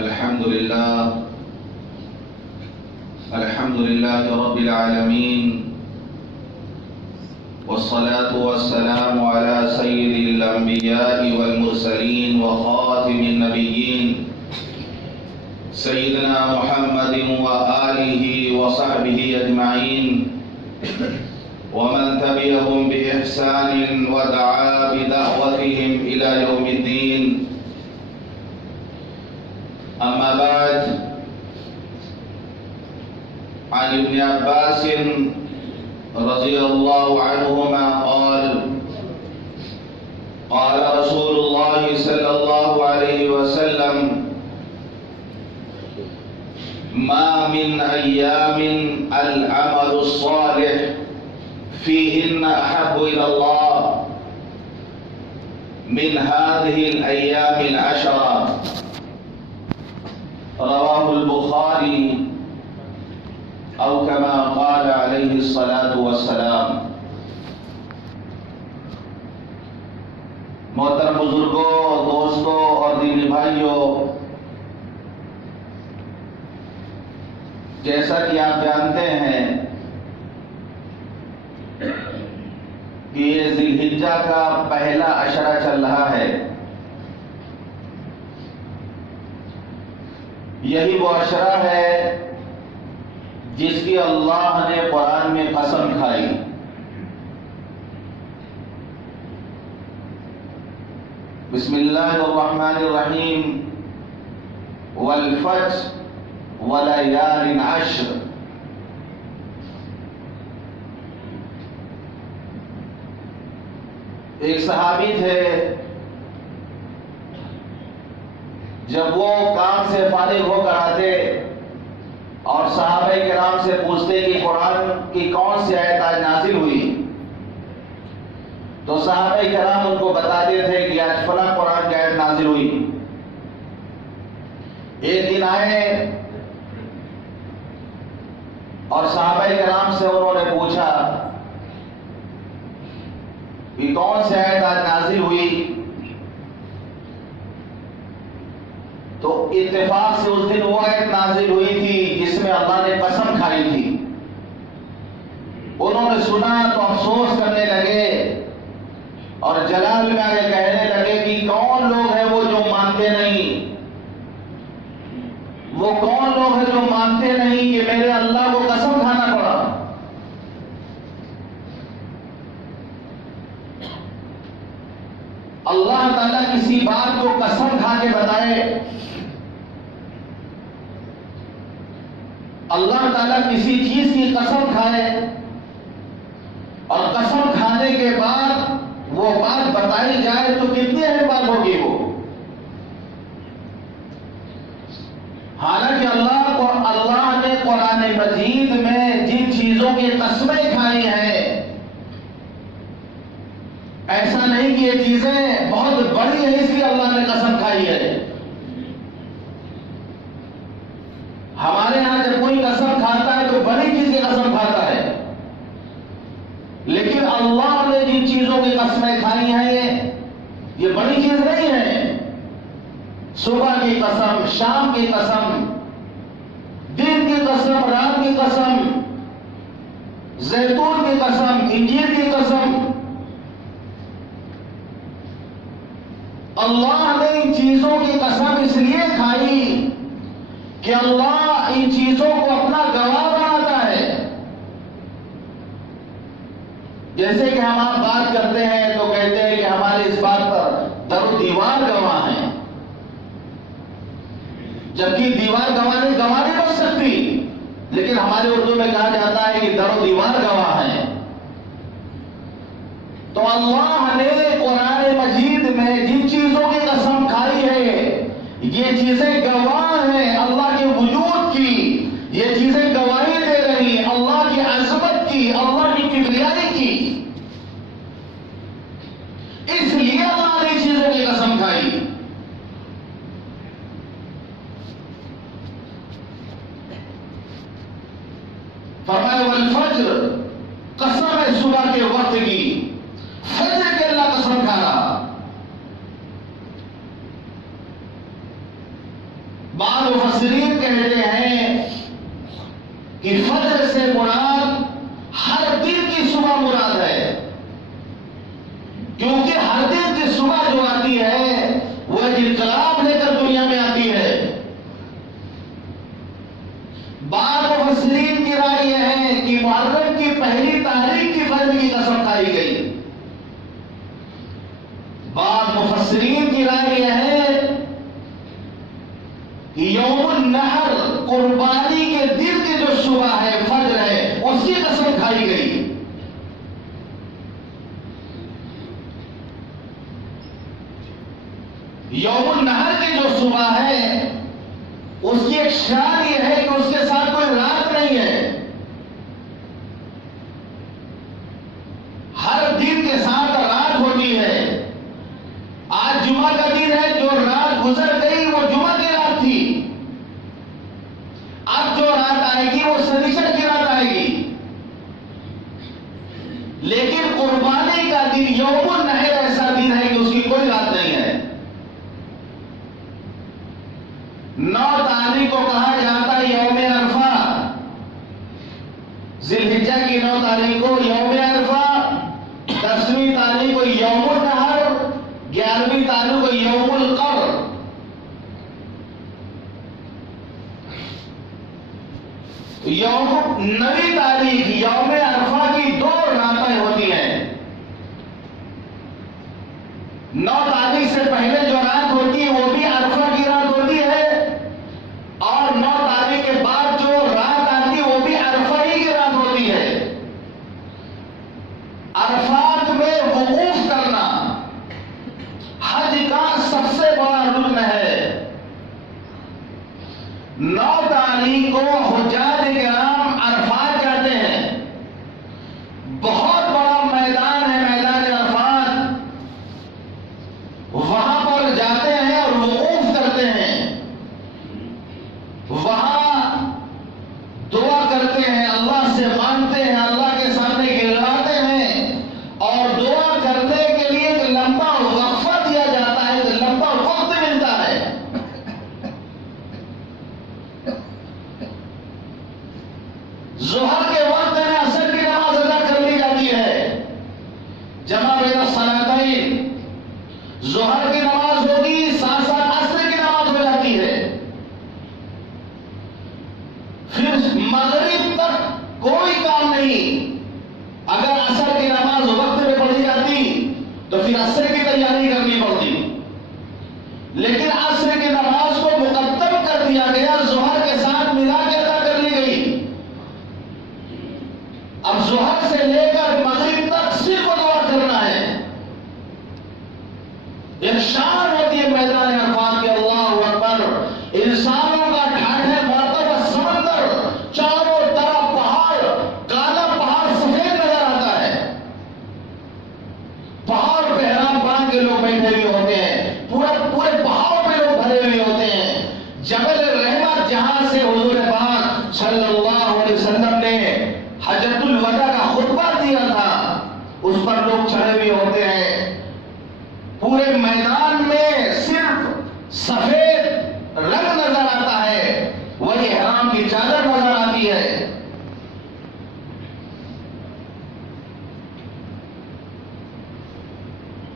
الحمد لله رب العالمين، والصلاة والسلام على سيد الأنبياء والمرسلين وخاتم النبيين سيدنا محمد وآله وصحبه أجمعين، ومن تبعهم بإحسان ودعا بدعوتهم إلى يوم الدين. أما بعد، عن ابن عباس رضي الله عنهما قال: قال رسول الله صلى الله عليه وسلم: ما من أيام العمل الصالح فيهن أحب إلى الله من هذه الأيام العشرة. رواه البخاري او كما قال علیہ الصلاۃ والسلام. محترم بزرگوں، دوستوں اور دینی بھائیوں، جیسا کہ آپ جانتے ہیں کہ یہ ذی الحجہ کا پہلا عشرہ چل رہا ہے. یہی وہ عشرہ ہے جس کی اللہ نے قرآن میں قسم کھائی. بسم اللہ الرحمن الرحیم. والفجر وليال عشر. ایک صحابی تھے، جب وہ کام سے فارغ ہو کر آتے اور صحابہ کرام سے پوچھتے کہ قرآن کی کون سی آیت آج نازل ہوئی، تو صحابہ کرام ان کو بتاتے تھے کہ آج فلاں قرآن کی آیت نازل ہوئی. ایک دن آئے اور صحابہ کرام سے انہوں نے پوچھا کہ کون سی آیت آج نازل ہوئی، تو اتفاق سے اس دن وہ آیت نازل ہوئی تھی جس میں اللہ نے قسم کھائی تھی. انہوں نے سنا تو افسوس کرنے لگے اور جلال میں آگے کہنے لگے کہ کون لوگ ہیں وہ جو مانتے نہیں، وہ کون لوگ ہیں جو مانتے نہیں کہ میرے اللہ کو قسم کھانا پڑا. اللہ تعالیٰ کسی بات کو قسم کھا کے بتائے، اللہ تعالیٰ کسی چیز کی قسم کھائے اور قسم کھانے کے بعد وہ بات بتائی جائے تو کتنی اہم بات ہوگی وہ. حالانکہ اللہ نے قرآن مجید میں جن چیزوں کی قسمیں کھائی ہیں، ایسا نہیں کہ یہ چیزیں بہت بڑی ہیں اس لیے اللہ نے قسم کھائی ہے. ہمارے ہاں جب کوئی قسم کھاتا ہے تو بڑی چیز کی قسم کھاتا ہے، لیکن اللہ نے جن چیزوں کی قسمیں کھائی ہیں یہ بڑی چیز نہیں ہے. صبح کی قسم، شام کی قسم، دن کی قسم، رات کی قسم، زیتون کی قسم، انجیر کی قسم. اللہ نے ان چیزوں کی قسم اس لیے کھائی کہ اللہ ان چیزوں کو اپنا گواہ بناتا ہے. جیسے کہ ہم آپ بات کرتے ہیں تو کہتے ہیں کہ ہمارے اس بات پر در و دیوار گواہ ہیں، جبکہ دیوار گواہ نہیں بن سکتی، لیکن ہمارے اردو میں کہا جاتا ہے کہ در و دیوار گواہ ہیں. تو اللہ نے قرآن مجید میں جن چیزوں کی قسم کھائی ہے یہ چیزیں گواہ ہیں اللہ کے وجود کی. یہ چیزیں گواہی دے رہی اللہ کی عظمت کی، اللہ کی کبریائی کی. اس لیے اللہ نے چیزوں کی قسم کھائی. فرمایا والفجر، قسم ہے صبح کے وقت کی، فجر کے اللہ قسم کھا رہا. بعض مفسرین کہتے ہیں کہ فجر سے مراد ہر دن کی صبح مراد ہے، کیونکہ ہر دن کی صبح جو آتی ہے وہ ایک انقلاب لے کر دنیا میں آتی ہے۔ بعض مفسرین کی رائے یہ ہے کہ محرم کی پہلی تاریخ کی فجر کی قسم کھائی گئی۔ بعض مفسرین کی رائے یہ ہے کہ یوم النحر قربانی کے دن کی جو صبح ہے فجر ہے اس کی قسم کھائی گئی۔ یوم النحر کی جو صبح ہے اس کی ایک شان یہ ہے کہ اس کے ساتھ کوئی رات نہیں ہے، ہر دن کے ساتھ رات ہوتی ہے۔ آج جمعہ کا دن ہے، جو رات گزر گئی وہ جمعہ کی رات تھی، اب جو رات آئے گی وہ شنیچر کی رات آئے گی۔ لیکن قربانی کا دن یوم النحر ایسا دن ہے کہ اس کی کوئی رات نہیں ہے۔ 9 تاریخ کو کہا جاتا ہے یوم عرفہ، ذی الحجہ کی 9 تاریخ کو یوم عرفہ، 10ویں تاریخ کو یوم النحر، 11ویں تاریخ کو یوم القر۔ یوم 9ویں تاریخ یوم عرفہ کی 2 راتیں ہوتی ہیں۔ 9 تاریخ سے پہلے جو رات ہوتی ہے وہ بھی عرفہ کی رات ہوتی ہے، اور 9 تاریخ کے بعد جو رات آتی ہے وہ بھی عرفہ ہی کی رات ہوتی ہے۔ عرفات میں وقوف کرنا حج کا سب سے بڑا رکن ہے۔ 9 تاریخ کو حجاج کرام عرفات جاتے ہیں، بہت بڑا میدان ہے میدان عرفات، وہاں پر جاتے ہیں اور وقوف کرتے ہیں، وہاں دعا کرتے ہیں، اللہ سے مانگتے ہیں، اللہ کے سامنے گراتے ہیں، اور دعا کرنے کے لیے ایک لمبا وقفہ دیا جاتا ہے، ایک لمبا وقت ملتا ہے۔ ظہر کے وقت میں عصر کی نماز ادا کر لی جاتی ہے، جمع بین الصلاتین، ظہر کی نماز ہوگی ساتھ ساتھ عصر کی نماز ہو جاتی ہے۔ پھر مغرب تک کوئی کام نہیں، اگر عصر کی نماز وقت میں پڑھی جاتی تو پھر عصر کی تیاری کرنی پڑتی، لیکن عصر کی نماز کو مقدم کر دیا گیا، ظہر کے ساتھ ملا کے ادا کر لی گئی۔ اب ظہر سے لے کر مغرب تک صرف دعا کرنا ہے۔ ایک شان ہوتی ہے میدان عرفات کے، اللہ اکبر، انسانوں کا ٹھاٹھے مرتبہ سمندر، چاروں طرف پہاڑ، کالا پہاڑ سفید نظر آتا ہے، پہاڑ پہ احرام باندھ کے لوگ بیٹھے ہوئے ہوتے ہیں، پورے پہاڑ پہ لوگ بھرے ہوئے ہوتے ہیں۔ جبل رحمت جہاں سے حضور پاک صلی اللہ علیہ وسلم نے حجۃ الوداع کا خطبہ دیا تھا، اس پر لوگ چڑھے ہوئے ہوتے ہیں۔ پورے میدان میں صرف سفید رنگ نظر آتا ہے، وہی احرام کی چادر نظر آتی ہے۔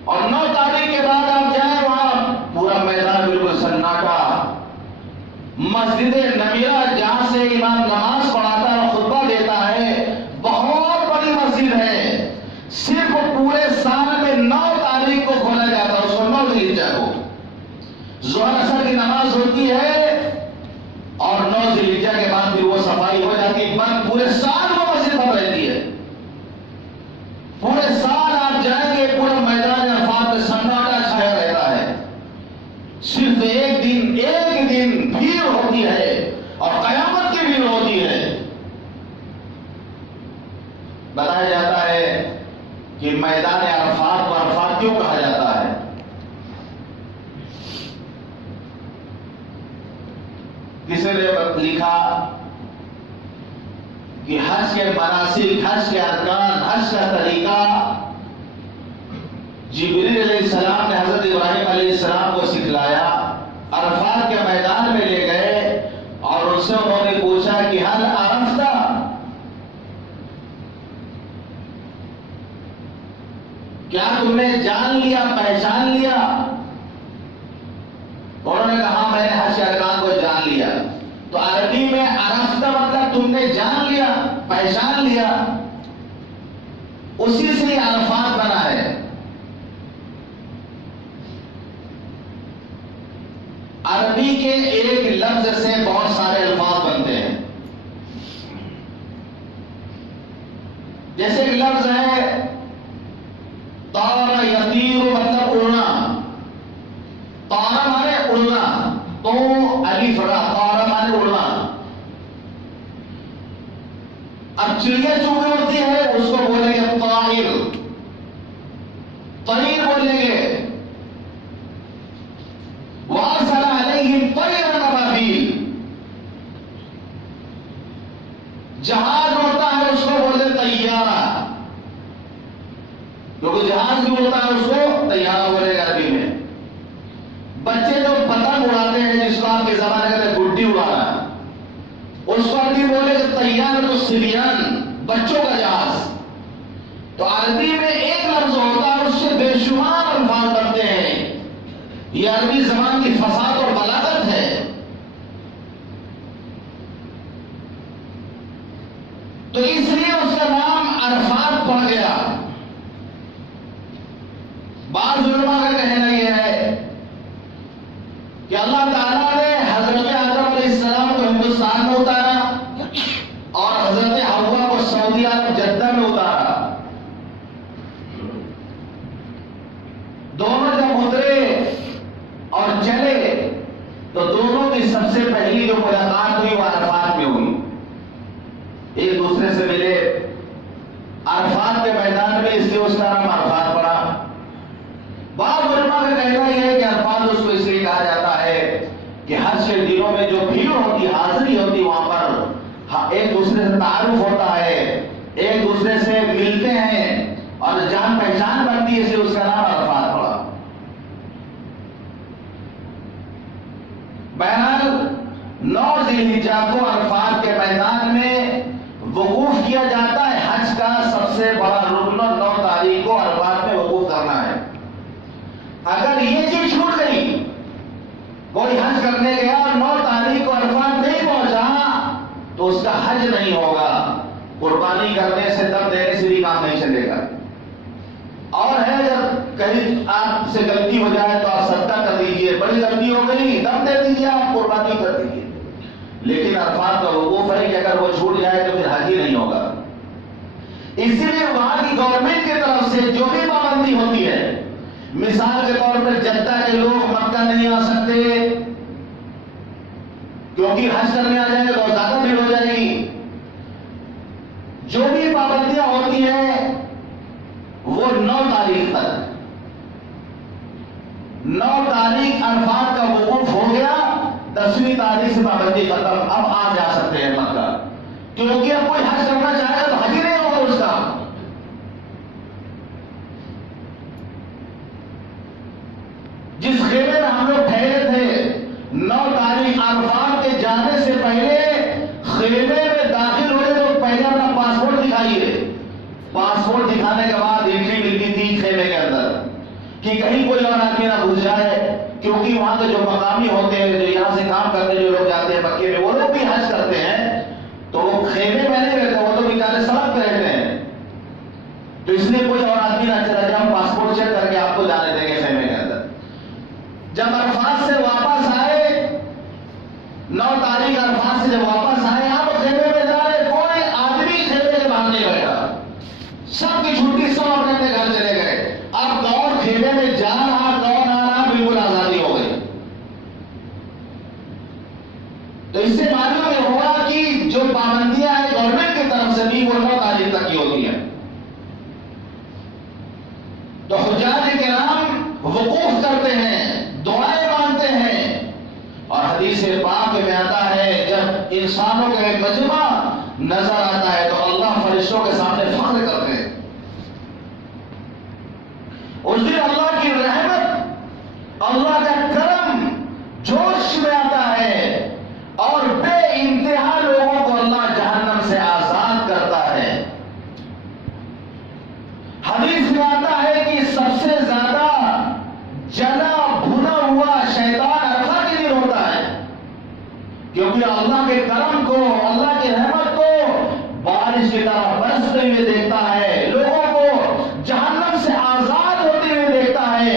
اور 9 تاریخ کے بعد آپ جائیں وہاں پورا میدان بالکل سناٹا۔ مسجد نبیہ جہاں سے امام نماز پڑھاتا ہے اور خطبہ دیتا ہے، بہت بڑی مسجد ہے، صرف پورے سال میں 9 تاریخ کو کھولا جاتا ہے، اس کو 9 ذی الحجہ کو ظہر اثر کی نماز ہوتی ہے، اور 9 ذی الحجہ کے بعد پھر وہ صفائی ہو جاتی ہے، بند پورے سال وہ مسجد بند رہتی ہے۔ پورے سال آپ جائیں گے پورا میدان عرفات میں سناٹا چھایا رہتا ہے، صرف ایک دن بھیڑ ہوتی ہے اور قیامت کی بھیڑ ہوتی ہے۔ بتایا جاتا ہے کہ میدان عرفات کو عرفات کیوں کہا جاتا ہے؟ کسی نے لکھا کہ حج کے مناسک، حج کے ارکان، حج کا طریقہ جبریل علیہ السلام نے حضرت ابراہیم علیہ السلام کو سکھلایا، عرفات کے میدان میں لے گئے، سے انہوں نے پوچھا کہ حل عرفت، کیا تم نے جان لیا، پہچان لیا؟ انہوں نے کہا میں نے حج ارکان کو جان لیا۔ تو عربی میں عرفت مطلب تم نے جان لیا، پہچان لیا، اسی سے عرفات بنا ہے۔ عربی کے ایک لفظ سے بہت سارے الفاظ بنتے ہیں۔ جیسے ایک لفظ ہے طار یطیر، مطلب اڑنا، طار مانے اڑنا، تو الف را، طار مانے اڑنا۔ اب چڑیا چونکہ اڑتی ہے اس کو بولیں گے طائر، طیر بولیں گے۔ وارسل علیہم طیرا ابابیل، جہاز اڑتا ہے اس کو بولتے طیارہ، کیونکہ جہاز بھی اڑتا ہے اس کو طیارہ بولے گا عربی میں۔ بچے جو پتنگ اڑاتے ہیں جس کو آپ کے زمانے کہتے ہیں گڈی اڑانا، اس کو عربی بولے گا طیارۃ الصبیان، بچوں کا جہاز۔ تو عربی میں ایک لفظ ہوتا ہے اس سے بے شمار الفاظ بنتے ہیں۔ یہ عربی زبان کی فصاحت اور بلاغت ہے۔ تو اس لیے اس کا نام عرفات پڑ گیا۔ بعض علماء کا کہنا یہ ہے کہ اللہ تعالیٰ نے حضرت آدم علیہ السلام کو ہندوستان میں اتارا اور حضرت حوا کو سعودی عرب جدہ میں اتارا۔ دونوں جب اترے اور چلے تو دونوں کی سب سے پہلی جو ملاقات ہوئی وہ عرفات میں ہوئی، ایک دوسرے سے ملے عرفات کے میدان میں، اس لیے اس کا نام عرفات پڑا۔ بعض علماء کا کہنا یہ ہے کہ عرفات اس کو اس لیے کہا جاتا ہے کہ حج کے دنوں میں جو بھیڑ ہوتی، حاضری ہوتی، وہاں پر ایک دوسرے سے تعارف ہوتا ہے، ایک دوسرے سے ملتے ہیں اور جان پہچان بنتی ہے، اس لیے اس کا نام عرفات پڑا۔ بہرحال 9 ذی الحجہ کو عرفات کے میدان میں وقوف کیا جاتا ہے۔ حج کا سب سے بڑا رکن 9 تاریخ کو عرفات میں وقوف کرنا ہے۔ اگر یہ چیز چھوٹ گئی، کوئی حج کرنے گیا اور 9 تاریخ کو عرفات نہیں پہنچا تو اس کا حج نہیں ہوگا۔ قربانی کرنے سے، دم دینے سے بھی کام نہیں چلے گا۔ اور ہے اگر کہیں آپ سے غلطی ہو جائے تو آپ صدقہ کر دیجئے، بڑی غلطی ہو گئی دم دے دیجئے، آپ قربانی کر دیجئے۔ لیکن عرفات کا وقوف ہے کہ اگر وہ چھوٹ جائے تو پھر حج ہی نہیں ہوگا۔ اسی لیے وہاں کی گورنمنٹ کی طرف سے جو بھی پابندی ہوتی ہے، مثال کے طور پر جدہ کے لوگ مکہ نہیں آ سکتے کیونکہ حج کرنے آ جائیں گے تو زیادہ بھیڑ ہو جائے گی۔ جو بھی پابندیاں ہوتی ہیں وہ 9 تاریخ تک، 9 تاریخ عرفات کا وقوف ہو گیا، 10ویں تاریخ سے پابندی ختم، اب آ جا سکتے ہیں مکہ، کیونکہ اب کوئی حج کرنا چاہے گا تو حج ہی نہیں ہوگا اس کا۔ جس خیمے میں ہم لوگ ٹھہرے تھے 9 تاریخ عرفات کے جانے سے پہلے، خیمے میں داخل ہوئے تو پہلے اپنا پاسپورٹ دکھائیے۔ پاسپورٹ دکھانے کے بعد انٹری ملتی تھی خیمے کے اندر کہ کہیں کوئی اور آدمی نہ گھس جائے، کیونکہ وہاں کے جو مقامی ہوتے ہیں، جو یہاں سے کام کرتے جو لوگ جاتے ہیں مکے میں، وہ لوگ بھی حج کرتے ہیں تو وہ خیمے میں نہیں رہتے، وہ تو بیچارے سڑک پہ رہتے ہیں۔ تو اس لیے کوئی اور آدمی نہ چلا جائے، ہم پاسپورٹ چیک کر کے آپ کو جانے دیں گے خیمے کے اندر۔ جب عرفات سے واپس آئے، 9 تاریخ عرفات سے جب واپس آئے، آپ خیمے میں جا رہے، کوئی آدمی خیمے کے باہر نہیں بیٹھا، سب کی چھٹی، سب اپنے اپنے گھر چلے گئے۔ اب کون خیمے میں جا رہا، کون آ رہا، بالکل آزادی ہو گئی۔ تو اس سے معلوم یہ ہوا کہ جو پابندیاں ہیں گورنمنٹ کی طرف سے بھی وہ 9 تاریخ تک کی ہوتی ہیں۔ تو حجاج کرام وقوف کرتے ہیں، دعائیں مانگتے ہیں، اور حدیث پاک میں آتا ہے جب انسانوں کا ایک مجمع نظر آتا ہے تو اللہ فرشتوں کے سامنے فخر کرتے ہیں۔ اس دن اللہ کی رحمت، اللہ کا کرم جوش میں آتا ہے اور بے انتہا کیونکہ اللہ کے کرم کو، اللہ کی رحمت کو بارش کی طرح برستے ہوئے دیکھتا ہے، لوگوں کو جہنم سے آزاد ہوتے ہوئے دیکھتا ہے،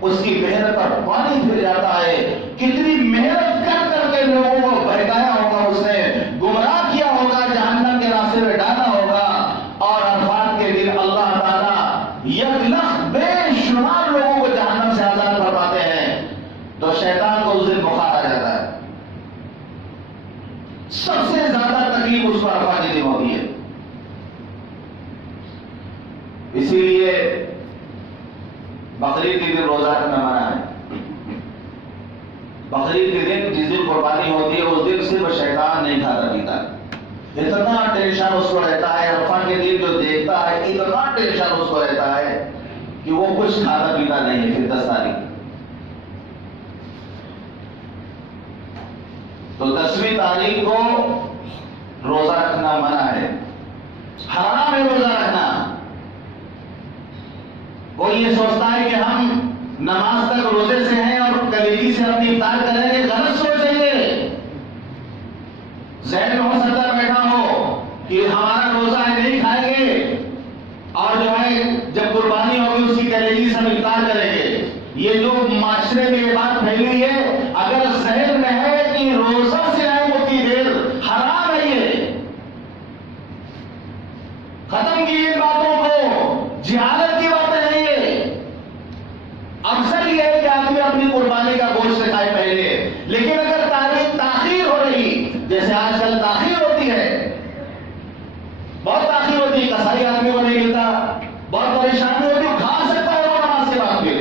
اس کی محنت پر پانی پھر جاتا ہے۔ کتنی محنت کر کر کے لوگوں کو بہکایا ہوگا، اس نے گمراہ کیا ہوگا، جہنم کے راستے میں ڈالا ہوگا، اور عرفات کے دن اللہ تعالیٰ یک لخت بے شمار لوگوں کو جہنم سے آزاد فرماتے ہیں، تو شیطان کو اس دن بخار آ جاتا ہے۔ سب سے زیادہ تکلیف اس کو عرفات کے دن ہوتی ہے۔ اسی لیے بقرعید کے دن روزہ رکھنا منع ہے۔ بقرعید کے دن جس دن قربانی ہوتی ہے اس دن صرف شیطان نہیں کھاتا پیتا، اتنا ٹینشن اس کو رہتا ہے، عرفات کے دن جو دیکھتا ہے اتنا ٹینشن اس کو رہتا ہے کہ وہ کچھ کھاتا پیتا نہیں ہے پھر 10 تاریخ۔ تو 10ویں تاریخ کو روزہ رکھنا منع ہے، حرام ہے روزہ رکھنا۔ کوئی یہ سوچتا ہے کہ ہم نماز تک روزے سے ہیں اور کلیجی سے اپنی افطار کریں گے، غلط سوچیں گے۔ ذہن میں ہو سکتا ہے بیٹھا ہو کہ ہمارا روزہ ہے نہیں کھائیں گے، اور جو ہے جب قربانی ہوگی اس کی کلیجی سے ہم افطار کریں گے۔ یہ جو معاشرے میں یہ بات پھیلی ہے، اگر ذہن میں ہے کہ روزہ سے ہے اتنی دیر، حرام ہے یہ۔ ختم کی ان باتوں کو، جہالت کی باتیں نہیں ہے۔ افضل یہ ہے کہ آدمی اپنی قربانی کا گوشت کھائے پہلے، لیکن اگر تاریخ تاخیر ہو رہی، جیسے آج کل تاخیر ہوتی ہے، بہت تاخیر ہوتی ہے، کسائی آدمی کو نہیں ملتا، بہت پریشانی ہوتی ہے، کھا سکتا ہے وہ نماز کے بعد پھر۔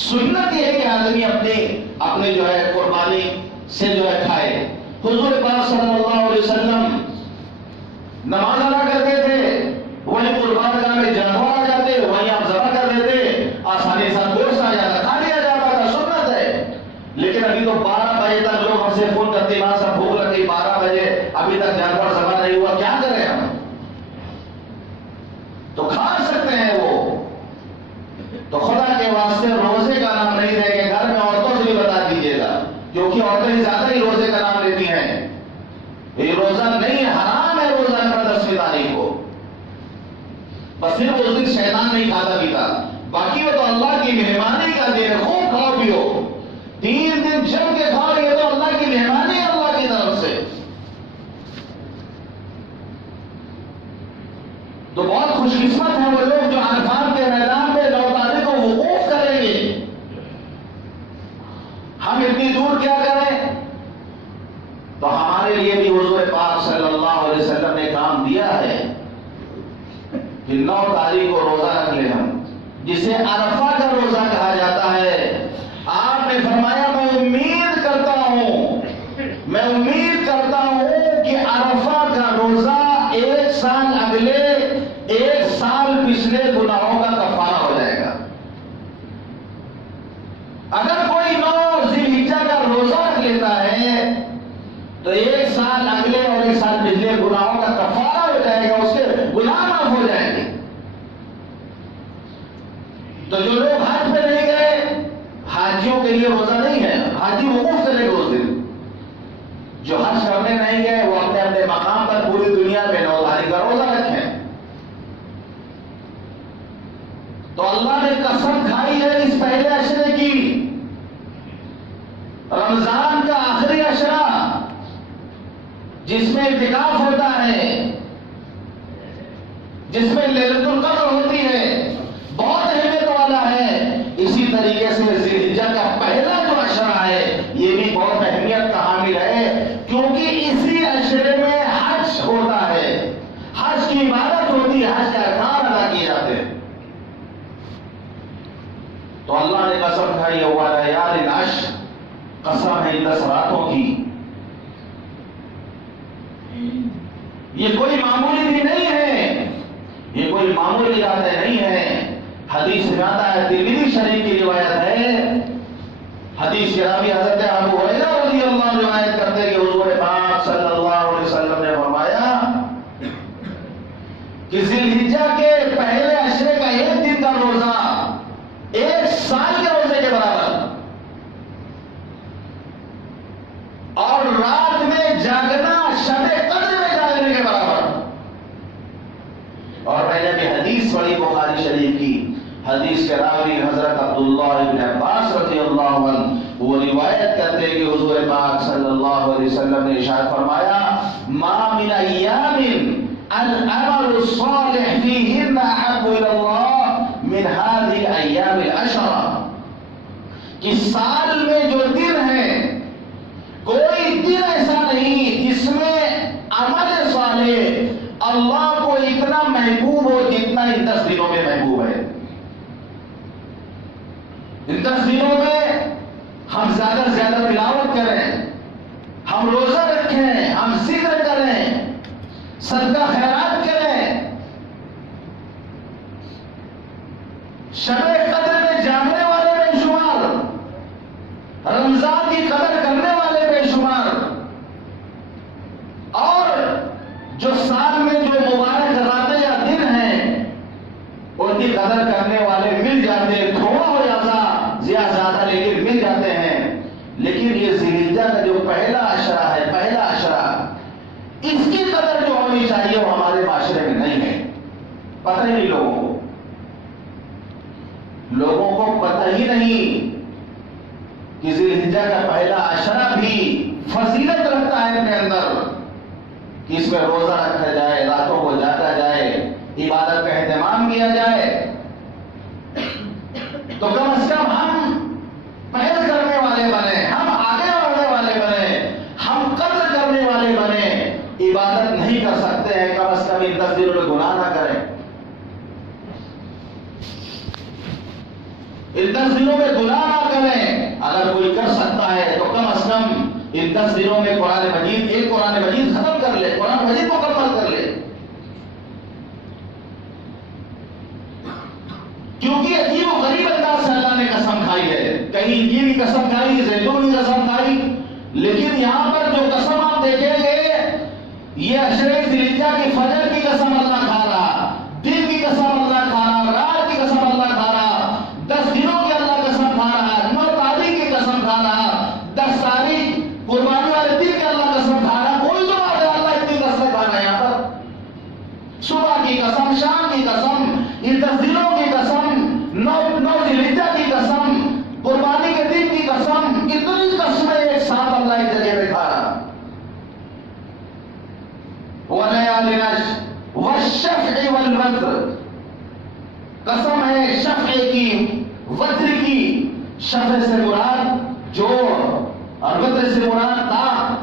سنت یہ ہے کہ آدمی اپنے جو ہے قربانی سے جو ہے کھائے۔ حضور پاک صلی اللہ علیہ وسلم نماز ادا کرتے تھے، وہیں قربان گاہ میں جانور آ جاتے، وہیں آپ ذبح کر دیتے، آسانی سے گوشت آ جاتا، کھا لیا جاتا تھا، سنت ہے۔ لیکن ابھی تو 12 بجے تک لوگ ہم سے فون کرتے ہیں، سب بھوک لگ گئی، 12 بجے ابھی تک جانور ذبح نہیں ہوا، کیا کریں ہم؟ تو کھا سکتے ہیں وہ۔ تو خدا کے واسطے روزے کا نام نہیں دیں گے، گھر میں عورتوں سے بھی بتا دیجیے گا، کیونکہ عورتیں زیادہ ہی روزے کا نام لیتی ہیں۔ یہ روزہ نہیں ہے، حرام ہے روزہ رکھنا 10ویں تاریخ کو۔ بس صرف اس دن شیطان نہیں کھاتا پیتا، باقی وہ تو اللہ کی مہمانی کا دن ہے، خوب کھاؤ پیو، 3 دن جم کے کھاؤ، یہ تو اللہ کی مہمانی ہے اللہ کی طرف سے۔ تو بہت خوش قسمت ہیں وہ لوگ جو عرفات کے میدان میں 9 تاریخ کو وقوف کریں گے۔ ہم اتنی دور کیا کریں؟ تو ہمارے لیے بھی حضور پاک صلی اللہ علیہ وسلم نے کام دیا ہے کہ 9 تاریخ کو روزہ رکھ لیں ہم، جسے عرفہ کا روزہ کہا جاتا ہے۔ آپ نے فرمایا میں امید کرتا ہوں کہ عرفہ کا روزہ 1 سال اگلے 1 سال پچھلے گناہوں کا کفارہ ہو جائے گا۔ اگر کوئی 9 ذی الحجہ کا روزہ رکھ لیتا ہے تو 1 سال اگلے اور 1 سال پچھلے گناہوں کا کفارہ ہو جائے گا، اس کے گناہ معاف ہو جائیں گے۔ تو جو لوگ حج پہ نہیں گئے، حاجیوں کے لیے روزہ نہیں ہے، حاجی وقوف کرے گا اس دن۔ جو حج کرنے نہیں گئے وہ اپنے اپنے مقام پر پوری دنیا میں 9 تاریخ کا روزہ رکھیں۔ تو اللہ نے قسم کھائی ہے اس پہلے عشرے کی، رمضان کا آخری عشرہ جس میں اعتکاف ہوتا ہے، جس میں لیلۃ القدر ہوتی ہے، بہت اہمیت والا ہے۔ اسی طریقے سے ذی الحجہ کا پہلا جو عشرہ ہے یہ بھی بہت اہمیت کا حامل ہے، کیونکہ اسی عشرے میں حج ہوتا ہے، حج کی عبادت ہوتی ہے، حج کے ارکان ادا کیے جاتے ہیں۔ تو اللہ نے قسم کھائی ہے وَلَيَالٍ عَشْرٍ، قسم ہے 10 راتوں کی۔ یہ کوئی معمولی دن نہیں ہے، یہ کوئی معمولی راتیں نہیں ہے۔ حدیث میں آتا ہے، ترمذی شریف کی روایت ہے، حدیث کے راوی حضرت ابو ہریرہ رضی اللہ عنہ روایت کرتے ہیں کہ حضور پاک صلی اللہ علیہ وسلم نے فرمایا کہ ذی الحجہ کے پہلے عشرے کا 1 دن کا روزہ 1 سال کے روزے کے برابر۔ جاگنا شب قدر میں جاگنے کے برابر. اور میں نے بھی حدیث پڑھی بخاری شریف کی، حدیث کے راوی حضرت عبداللہ ابن عباس رضی اللہ عنہ وہ روایت کرتے ہیں کہ حضور پاک صلی اللہ علیہ وسلم نے ارشاد فرمایا ما من ایام العمل الصالح فیہن احب الی اللہ من هذه الایام العشرہ، کہ سال میں جو دن ہے کوئی دن ایسا نہیں جس میں عمل صالح اللہ کو اتنا محبوب ہو جتنا ان 10 دنوں میں محبوب ہے. ان 10 دنوں میں ہم زیادہ سے زیادہ تلاوت کریں، ہم روزہ رکھیں، ہم ذکر کریں، صدقہ خیرات کریں، شب قدر میں جاگنے والے بے شمار، رمضان کی قدر کرنے والے بے شمار، اور جو سال میں جو مبارک راتیں یا دن ہیں ان کی قدر کرنے والے مل جاتے ہیں، تھوڑا ہو جاتا زیادہ لیکن مل جاتے ہیں. لیکن یہ ذی الحجہ کا جو پہلا عشرہ ہے، پہلا عشرہ، اس کی قدر جو ہونی چاہیے وہ ہمارے معاشرے میں نہیں ہے. پتہ ہی نہیں لوگوں کو پتہ ہی نہیں کہ ذی الحجہ کا پہلا عشرہ بھی فضیلت رکھتا ہے اپنے اندر، کہ اس میں روزہ رکھا جائے، راتوں کو جاگا جائے، عبادت کا اہتمام کیا جائے. تو کم از کم ہم پہل کرنے والے بنے، ہم آگے بڑھنے والے بنے، ہم قدر کرنے والے بنے. عبادت نہیں کر سکتے ہیں، کم از کم ان 10 دنوں میں گناہ نہ کریں. ان 10 دنوں میں گناہ نہ کریں. اگر کوئی کر سکتا ہے تو کم از کم ان 10 دنوں میں قرآن مجید، ایک قرآن مجید ختم کر لے، قرآن مجید مکمل کر لے. کیونکہ عجیب و غریب انداز سے اللہ نے قسم کھائی ہے. کہیں انجیل کی قسم کھائی، زیتون کی قسم کھائی، لیکن یہاں پر جو قسم آپ دیکھیں گے یہ عشرہ ذی الحجہ کی فجر کی قسم اللہ کھا رہا، دن کی قسم اللہ کھا رہا، رات کی قسم اللہ کھا رہا، 10 دنوں کی اللہ قسم کھا رہا، 9 تاریخ کی قسم کھا رہا، 10 تاریخ قربانی والے دن کی اللہ قسم کھا رہا. کوئی تو بات ہے اللہ اتنی قسم کھا رہا ہے. یہاں پر صبح کی قسم، شام کی قسم، ان 10 دنوں کی قسم، 9 ذی الحجہ کی قسم، قربانی کے دن کی قسم، اتنی قسمیں ایک ساتھ اللہ ایک جگہ پہ کھا رہا. وَلَيَالٍ عَشْرٍ وَالشَّفْعِ وَالْوَتْرِ، قسم ہے شفع کی، وتر کی. شفع سے مراد جوڑ اور وتر سے مراد تاق.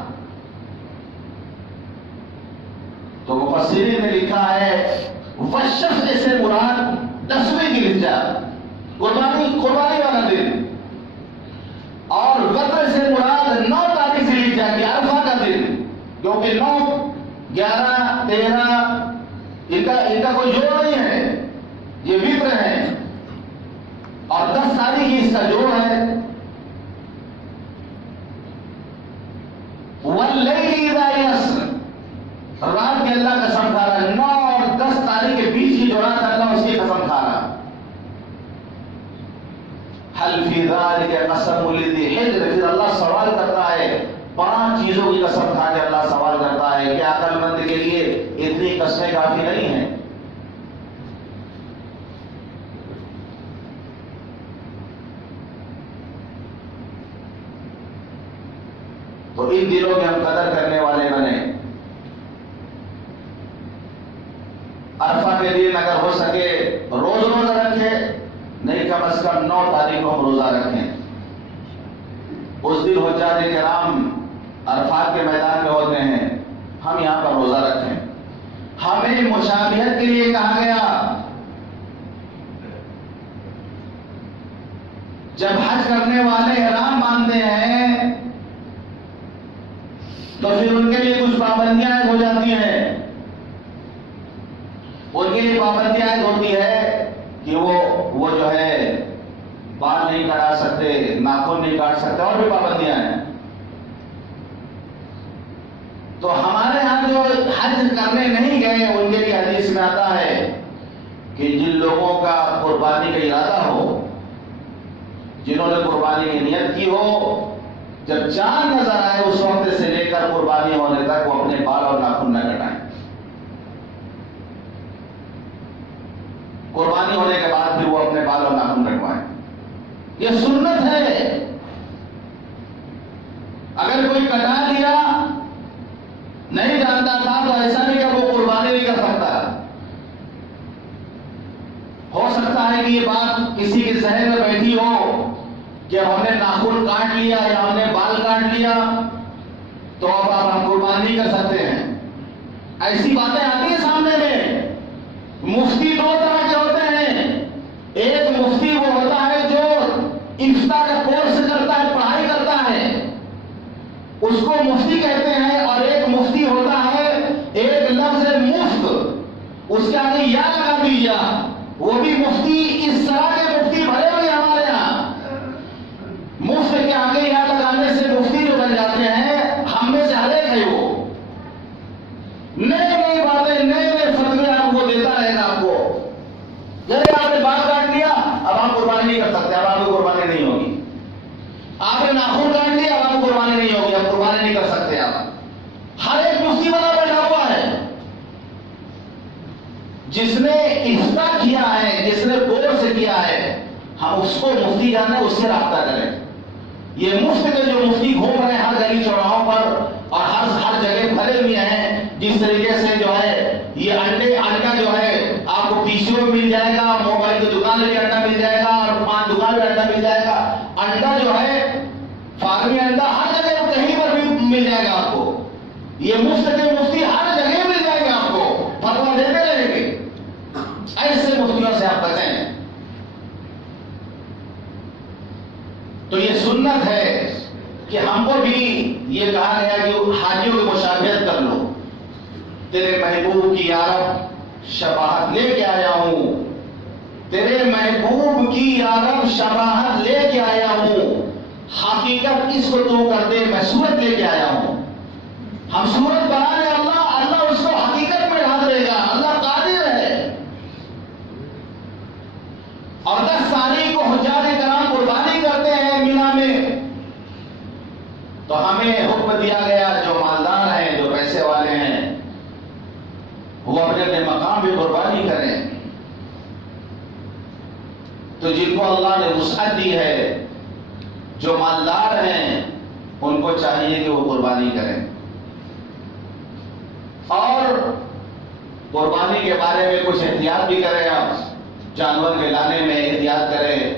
تو مفسرین نے لکھا ہے وَالشَّفْعِ سے مراد 10ویں ذی الحجہ، قربانی والا دن، اور وتر سے مراد 9 تاریخ ذی الحجہ کی عرفہ کا دن. کیونکہ 9، 11، 13 ان کا کوئی جوڑ نہیں ہے، یہ وطر ہے، اور 10 تاریخ ہی اس کا جوڑ ہے. وَاللَّيْلِ إِذَا يَسْرِ، رات کے اللہ قسم کھا رہا ہے. 9 اور 10 تاریخ کے بیچ کی جو رات اللہ اس کی قسم کھا رہا. هل فی ذلک قسم لذی حجر، پھر اللہ سوال کرتا ہے 5 چیزوں کی قسم کھا کے اللہ سوال کرتا ہے. کیا عقل مند کے لیے اتنی قسمیں کافی نہیں ہیں؟ تو ان دنوں میں ہم قدر کرنے والے بنے. عرفہ کے دن اگر ہو سکے روزہ رکھیں، نہیں کم از کم 9 تاریخ کو ہم روزہ رکھیں. اس دن حجاج کرام عرفات کے میدان میں ہوتے ہیں، ہم یہاں پر روزہ رکھیں. ہمیں مشابہت کے لیے کہا گیا. جب حج کرنے والے احرام باندھتے ہیں تو پھر ان کے لیے کچھ پابندیاں عائد ہو جاتی ہیں. ان کے لیے پابندیاں عائد ہوتی ہے کہ وہ جو ہے بال نہیں کٹا سکتے، ناخن نہیں کاٹ سکتے، اور بھی پابندیاں ہیں. تو ہمارے ہاں جو حج کرنے نہیں گئے ان کے لیے حدیث میں آتا ہے کہ جن لوگوں کا قربانی کا ارادہ ہو، جنہوں نے قربانی کی نیت کی ہو، جب چاند نظر آئے اس وقت سے لے کر قربانی ہونے بعد پھر وہ اپنے بال اور ناخن کٹوائیں. یہ سنت ہے. اگر کوئی کٹا لیا نہیں جانتا تھا تو ایسا نہیں کہ وہ قربانی نہیں کر سکتا. ہو سکتا ہے کہ یہ بات کسی کے ذہن میں بیٹھی ہو کہ ہم نے ناخن کاٹ لیا یا ہم نے بال کاٹ لیا تو اب ہم قربانی نہیں کر سکتے ہیں. ایسی باتیں آتی ہیں سامنے میں. مفتی دو طرح کے ہوتے ہیں. ایک مفتی وہ ہوتا ہے جو افتاء کا کورس کرتا ہے, پڑھائی کرتا ہے, اس کو مفتی کہتے ہیں. اور ایک مفتی ہوتا ہے ایک لفظ مفت اس کے آگے یا لگا دیا, وہ بھی مفتی. اس طرح کے مفتی بھرے ہوئے ہمارے یہاں. مفت کے آگے یا لگانے سے مفتی جو بن جاتے ہیں ہم میں سے ہر ایک ہے. وہ نئی نئی باتیں نئے نئے فتوے آپ کو دیتا رہے گا. آپ کو یعنی آپ نے بال کاٹ لیا اب آپ قربانی نہیں کر سکتے, اب آپ کو قربانی نہیں ہوگی. آپ نے ناخن کاٹ لیا اب آپ کو قربانی نہیں ہوگی, اب قربانی نہیں کر سکتے آپ. ہر ایک مفتی بنا بیٹھا ہوا ہے. جس نے افتاء کیا ہے, جس نے کورس کیا ہے, ہم اس کو مفتی جانے, اس سے رابطہ کریں. یہ مفت کے جو مفتی گھوم رہے ہیں ہر گلی چوراہوں پر اور ہر جگہ بھرے ہوئے ہیں, جس طریقے سے جو ہے یہ انڈا جو ہے آپ کو پیسیوں میں مل جائے گا, موبائل کی دکان میں انڈا مل جائے گا اور پان دکان میں انڈا مل جائے گا. انڈا جو ہے فارمی انڈا ہر جگہ کہیں پر بھی مل جائے گا آپ کو. یہ مفت کے مفتی ہر جگہ مل جائے گا آپ کو, فتوا دیتے رہیں گے. ایسے مفتیوں سے آپ بچیں. تو یہ سنت ہے کہ ہم کو بھی یہ کہا گیا کہ حاجیوں کی مشابہت کر لو. تیرے محبوب کی یارب شباہت لے کے آیا ہوں, تیرے محبوب کی یارب شباہت لے کے آیا ہوں. حقیقت اس کو تو کر دے, میں صورت لے کے آیا ہوں. ہم صورت بنا لیں اللہ اس کو حقیقت میں ڈال دے گا. اللہ قادر ہے. اور 10 تاریخ کو حجاج کرام قربانی کرتے ہیں مینا میں, تو ہمیں حکم دیا گیا جو مالدار ہیں, جو پیسے والے ہیں, وہ اپنے اپنے مقام پہ قربانی کریں. تو جن کو اللہ نے وسعت دی ہے, جو مالدار ہیں, ان کو چاہیے کہ وہ قربانی کریں. اور قربانی کے بارے میں کچھ احتیاط بھی کریں. آپ جانور کے لانے میں احتیاط کریں.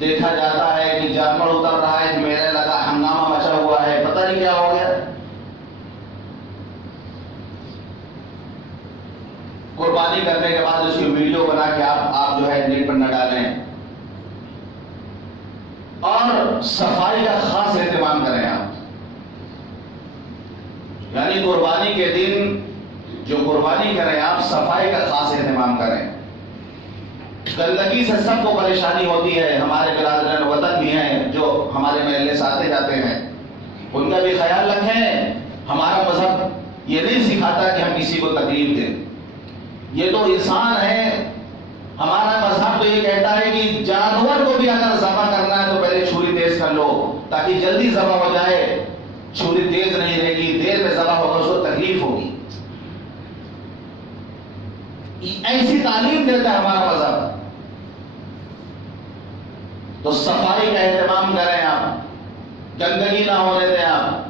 دیکھا جاتا ہے کہ جانور اتر رہا ہے, میلہ لگا, ہنگامہ مچا ہوا ہے, پتہ نہیں کیا ہو گیا. قربانی کرنے کے بعد اس کی ویڈیو بنا کے آپ جو ہے نیٹ پر نہ ڈالیں. اور صفائی کا خاص اہتمام کریں آپ. یعنی قربانی کے دن جو قربانی کریں آپ, صفائی کا خاص اہتمام کریں. گندگی سے سب کو پریشانی ہوتی ہے. ہمارے برادران وطن بھی ہیں جو ہمارے محلے سے آتے جاتے ہیں, ان کا بھی خیال رکھیں. ہمارا مذہب یہ نہیں سکھاتا کہ ہم کسی کو تکلیف دیں. یہ تو انسان ہے. ہمارا مذہب تو یہ کہتا ہے کہ جانور کو بھی اگر ذبح کرنا ہے تو پہلے چھری تیز کر لو تاکہ جلدی ذبح ہو جائے. چھری تیز نہیں رہے گی, دیر میں ذبح ہوگا, اس کو تکلیف ہوگی. ایسی تعلیم دیتا ہے ہمارا مذہب. تو صفائی کا اہتمام کریں آپ, گندگی نہ ہونے دیں آپ.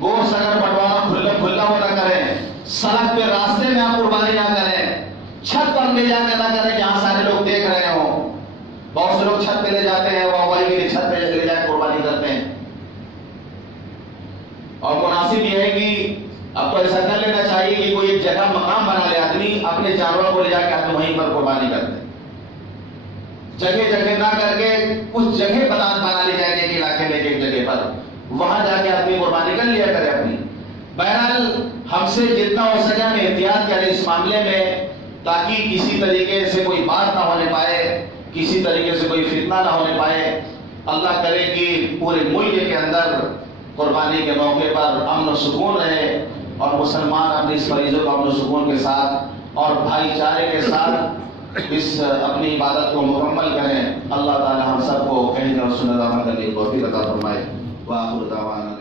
گوشت اگر بٹوانا کھلا ہو نہ کریں. سڑک پہ راستے میں آپ قربانی نہ کریں. چھت پر لے جا کے نہ کریں جہاں سارے لوگ دیکھ رہے ہوں. بہت سے لوگ چھت پہ لے جاتے ہیں, وہ ہوائی کے لیے چھت پہ لے جا کے قربانی کرتے ہیں. اور مناسب یہ ہے کہ اب تو ایسا کر لینا چاہیے کہ کوئی ایک جگہ مقام بنا لے آدمی, اپنے جانوروں کو لے جا کے آدمی وہیں پر قربانی کرتے. جگہ جگہ نہ کر کے کچھ جگہ بنا لی جائے ایک علاقے میں ایک جگہ پر, وہاں جا کے آدمی قربانی کر لیا کرے اپنی. بہرحال ہم سے جتنا ہو سکے ہم احتیاط کریں اس معاملے میں, تاکہ کسی طریقے سے کوئی بات نہ ہونے پائے, کسی طریقے سے کوئی فتنہ نہ ہونے پائے. اللہ کرے کہ پورے ملک کے اندر قربانی کے موقع پر امن و سکون رہے اور مسلمان اپنی اس فریضوں کو امن و سکون کے ساتھ اور بھائی چارے کے ساتھ اس اپنی عبادت کو مکمل کریں. اللہ تعالی ہم سب کو کہنے اور سننے کا عمل کرنے کی توفیق عطا فرمائے. وآخر دعوانا